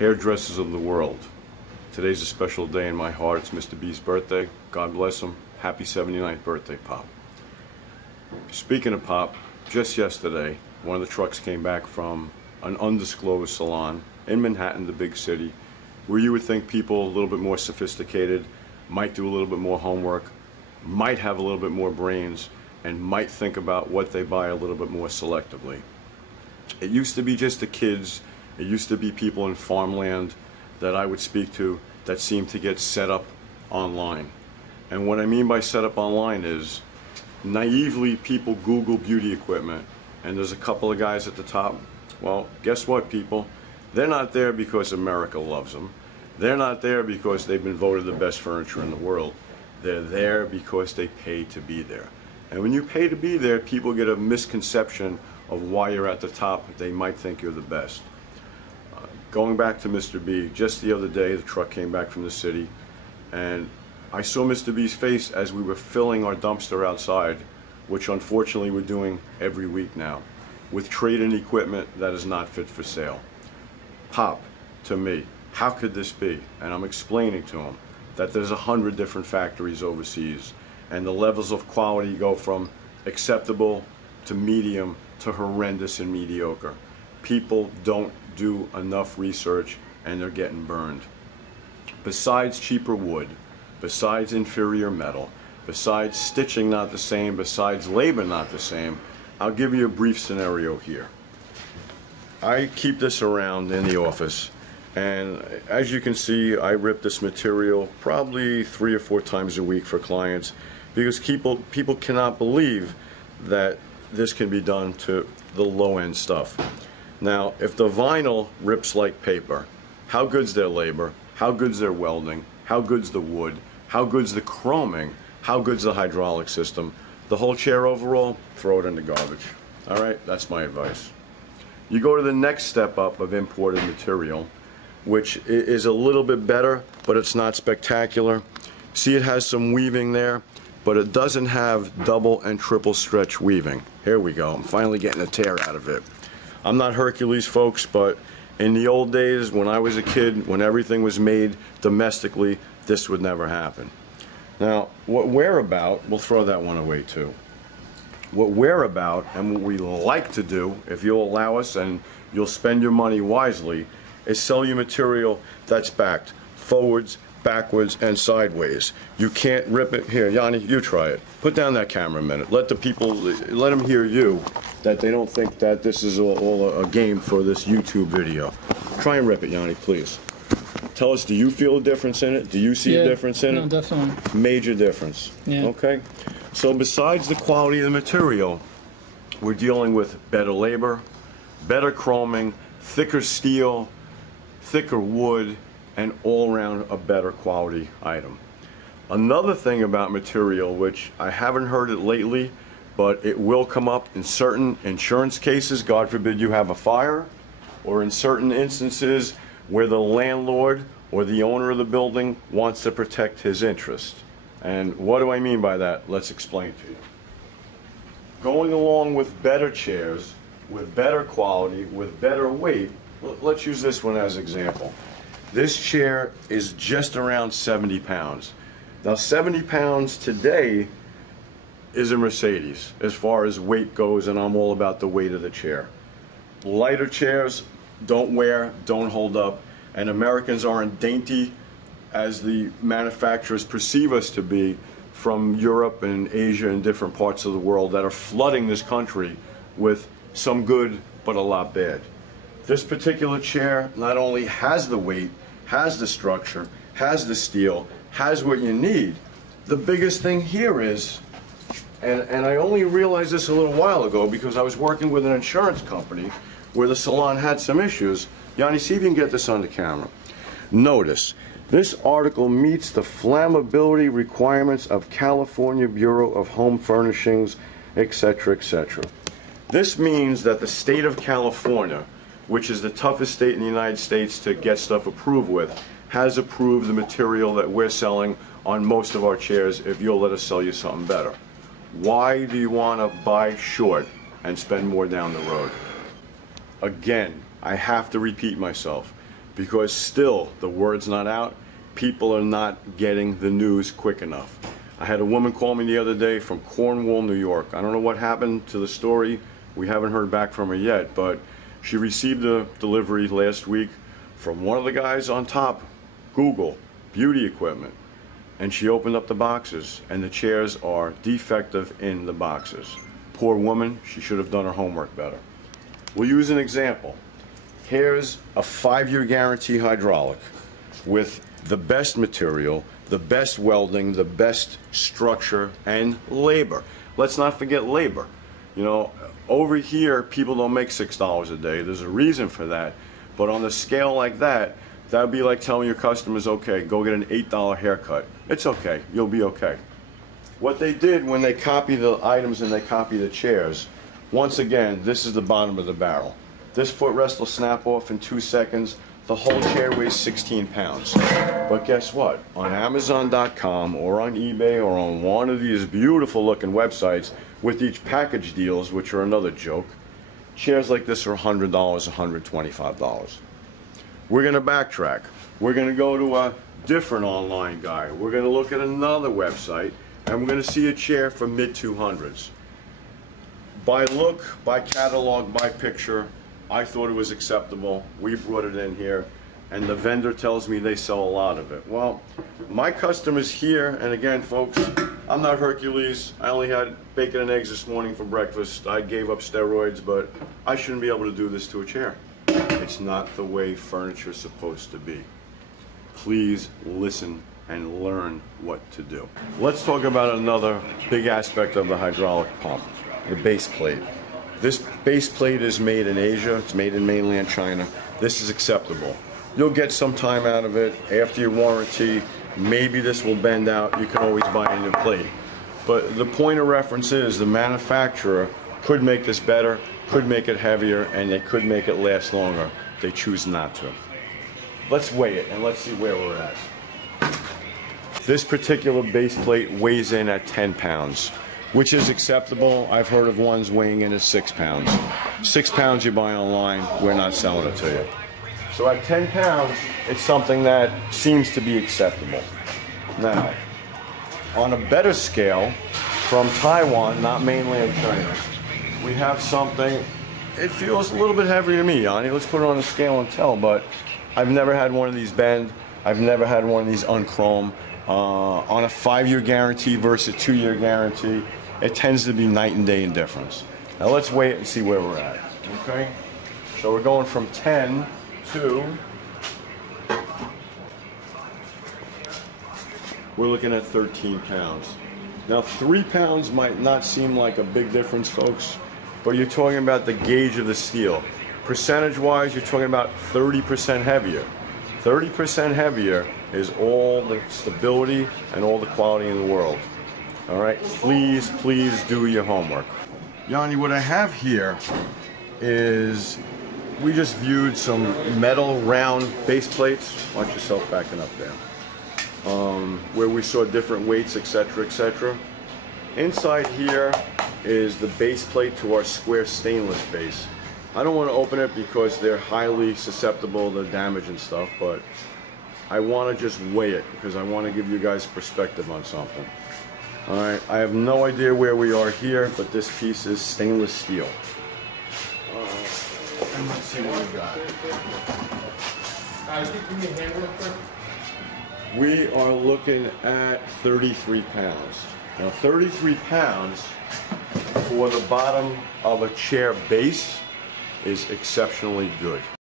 hairdressers of the world. Today's a special day in my heart. It's Mr. B's birthday. God bless him. Happy 79th birthday, Pop. Speaking of Pop, just yesterday, one of the trucks came back from an undisclosed salon in Manhattan, the big city, where you would think people a little bit more sophisticated might do a little bit more homework, might have a little bit more brains, and might think about what they buy a little bit more selectively. It used to be just the kids, it used to be people in farmland that I would speak to that seemed to get set up online. And what I mean by set up online is, naively people Google beauty equipment, and there's a couple of guys at the top. Well, guess what, people? They're not there because America loves them. They're not there because they've been voted the best furniture in the world. They're there because they pay to be there. And when you pay to be there, people get a misconception of why you're at the top. They might think you're the best. Going back to Mr. B, just the other day the truck came back from the city, and I saw Mr. B's face as we were filling our dumpster outside, which unfortunately we're doing every week now, with trade-in equipment that is not fit for sale. Pop, to me, how could this be? And I'm explaining to him that there's 100 different factories overseas, and the levels of quality go from acceptable to medium to horrendous and mediocre. People don't do enough research and they're getting burned. Besides cheaper wood, besides inferior metal, besides stitching not the same, besides labor not the same, I'll give you a brief scenario here. I keep this around in the office, and as you can see, I rip this material probably 3 or 4 times a week for clients, because people cannot believe that this can be done to the low-end stuff. Now, if the vinyl rips like paper, how good's their labor? How good's their welding? How good's the wood? How good's the chroming? How good's the hydraulic system? The whole chair overall, throw it in the garbage. All right, that's my advice. You go to the next step up of imported material, which is a little bit better, but it's not spectacular. See, it has some weaving there, but it doesn't have double and triple stretch weaving. Here we go, I'm finally getting a tear out of it. I'm not Hercules, folks, but in the old days when I was a kid, when everything was made domestically, this would never happen. Now, what we're about, we'll throw that one away too. What we're about, and what we like to do, if you'll allow us and you'll spend your money wisely, is sell you material that's backed forwards, backwards, and sideways. You can't rip it. Here, Yanni, you try it. Put down that camera a minute. Let the people, let them hear you, that they don't think that this is all a game for this YouTube video. Try and rip it, Yanni, please. Tell us, do you feel a difference in it? Do you see a difference in it? No, definitely. Major difference. Yeah. Okay? So besides the quality of the material, we're dealing with better labor, better chroming, thicker steel, thicker wood, and all around a better quality item. Another thing about material, which I haven't heard it lately, but it will come up in certain insurance cases, God forbid you have a fire, or in certain instances where the landlord or the owner of the building wants to protect his interest. And what do I mean by that? Let's explain to you. Going along with better chairs, with better quality, with better weight, let's use this one as an example. This chair is just around 70 pounds. Now 70 pounds today is a Mercedes as far as weight goes, and I'm all about the weight of the chair. Lighter chairs don't wear, don't hold up, and Americans aren't dainty as the manufacturers perceive us to be from Europe and Asia and different parts of the world that are flooding this country with some good but a lot bad. This particular chair not only has the weight, has the structure, has the steel, has what you need. The biggest thing here is, and I only realized this a little while ago because I was working with an insurance company where the salon had some issues. Yanni, see if you can get this on the camera. Notice, this article meets the flammability requirements of California Bureau of Home Furnishings, etc., etc. This means that the state of California, which is the toughest state in the United States to get stuff approved with, has approved the material that we're selling on most of our chairs if you'll let us sell you something better. Why do you want to buy short and spend more down the road? Again, I have to repeat myself. because still the word's not out. People are not getting the news quick enough. I had a woman call me the other day from Cornwall, New York. I don't know what happened to the story. We haven't heard back from her yet, but she received a delivery last week from one of the guys on top, Google, beauty equipment. And she opened up the boxes, and the chairs are defective in the boxes. Poor woman, she should have done her homework better. We'll use an example. Here's a 5-year guarantee hydraulic with the best material, the best welding, the best structure, and labor. Let's not forget labor. You know, over here, people don't make $6 a day. There's a reason for that. But on a scale like that, that would be like telling your customers, okay, go get an $8 haircut. It's okay, you'll be okay. What they did when they copy the items and they copy the chairs, once again, this is the bottom of the barrel. This footrest will snap off in 2 seconds. The whole chair weighs 16 pounds. But guess what? On Amazon.com or on eBay or on one of these beautiful looking websites with each package deals, which are another joke, chairs like this are $100, $125. We're going to backtrack. We're going to go to a different online guy. We're going to look at another website, and we're going to see a chair for mid-200s. By look, by catalog, by picture, I thought it was acceptable. We brought it in here, and the vendor tells me they sell a lot of it. Well, my customers here, and again, folks, I'm not Hercules. I only had bacon and eggs this morning for breakfast. I gave up steroids, but I shouldn't be able to do this to a chair. It's not the way furniture's supposed to be. Please listen and learn what to do. Let's talk about another big aspect of the hydraulic pump, the base plate. This base plate is made in Asia. It's made in mainland China. This is acceptable. You'll get some time out of it after your warranty. Maybe this will bend out. You can always buy a new plate. But the point of reference is the manufacturer could make this better, could make it heavier, and they could make it last longer. They choose not to. Let's weigh it and let's see where we're at. This particular base plate weighs in at 10 pounds, which is acceptable. I've heard of ones weighing in at 6 pounds. 6 pounds you buy online, we're not selling it to you. So at 10 pounds, it's something that seems to be acceptable. Now, on a better scale, from Taiwan, not mainland China, we have something, it feels a little bit heavier to me, Yanni. Let's put it on a scale and tell, but I've never had one of these bend. I've never had one of these unchrome. On a 5-year guarantee versus a 2-year guarantee, it tends to be night and day in difference. Now let's weigh it and see where we're at, okay? So we're going from 10 to, we're looking at 13 pounds. Now 3 pounds might not seem like a big difference, folks, but you're talking about the gauge of the steel. Percentage-wise, you're talking about 30% heavier. 30% heavier is all the stability and all the quality in the world. All right, please, please do your homework. Yanni, what I have here is, we just viewed some metal round base plates. Watch yourself backing up there. Where we saw different weights, etc., etc. Inside here is the base plate to our square stainless base. I don't want to open it because they're highly susceptible to damage and stuff, but I want to just weigh it because I want to give you guys perspective on something. Alright, I have no idea where we are here, but this piece is stainless steel. And let's see what we got. Give me a hand real quick. We are looking at 33 pounds. Now 33 pounds for the bottom of a chair base is exceptionally good.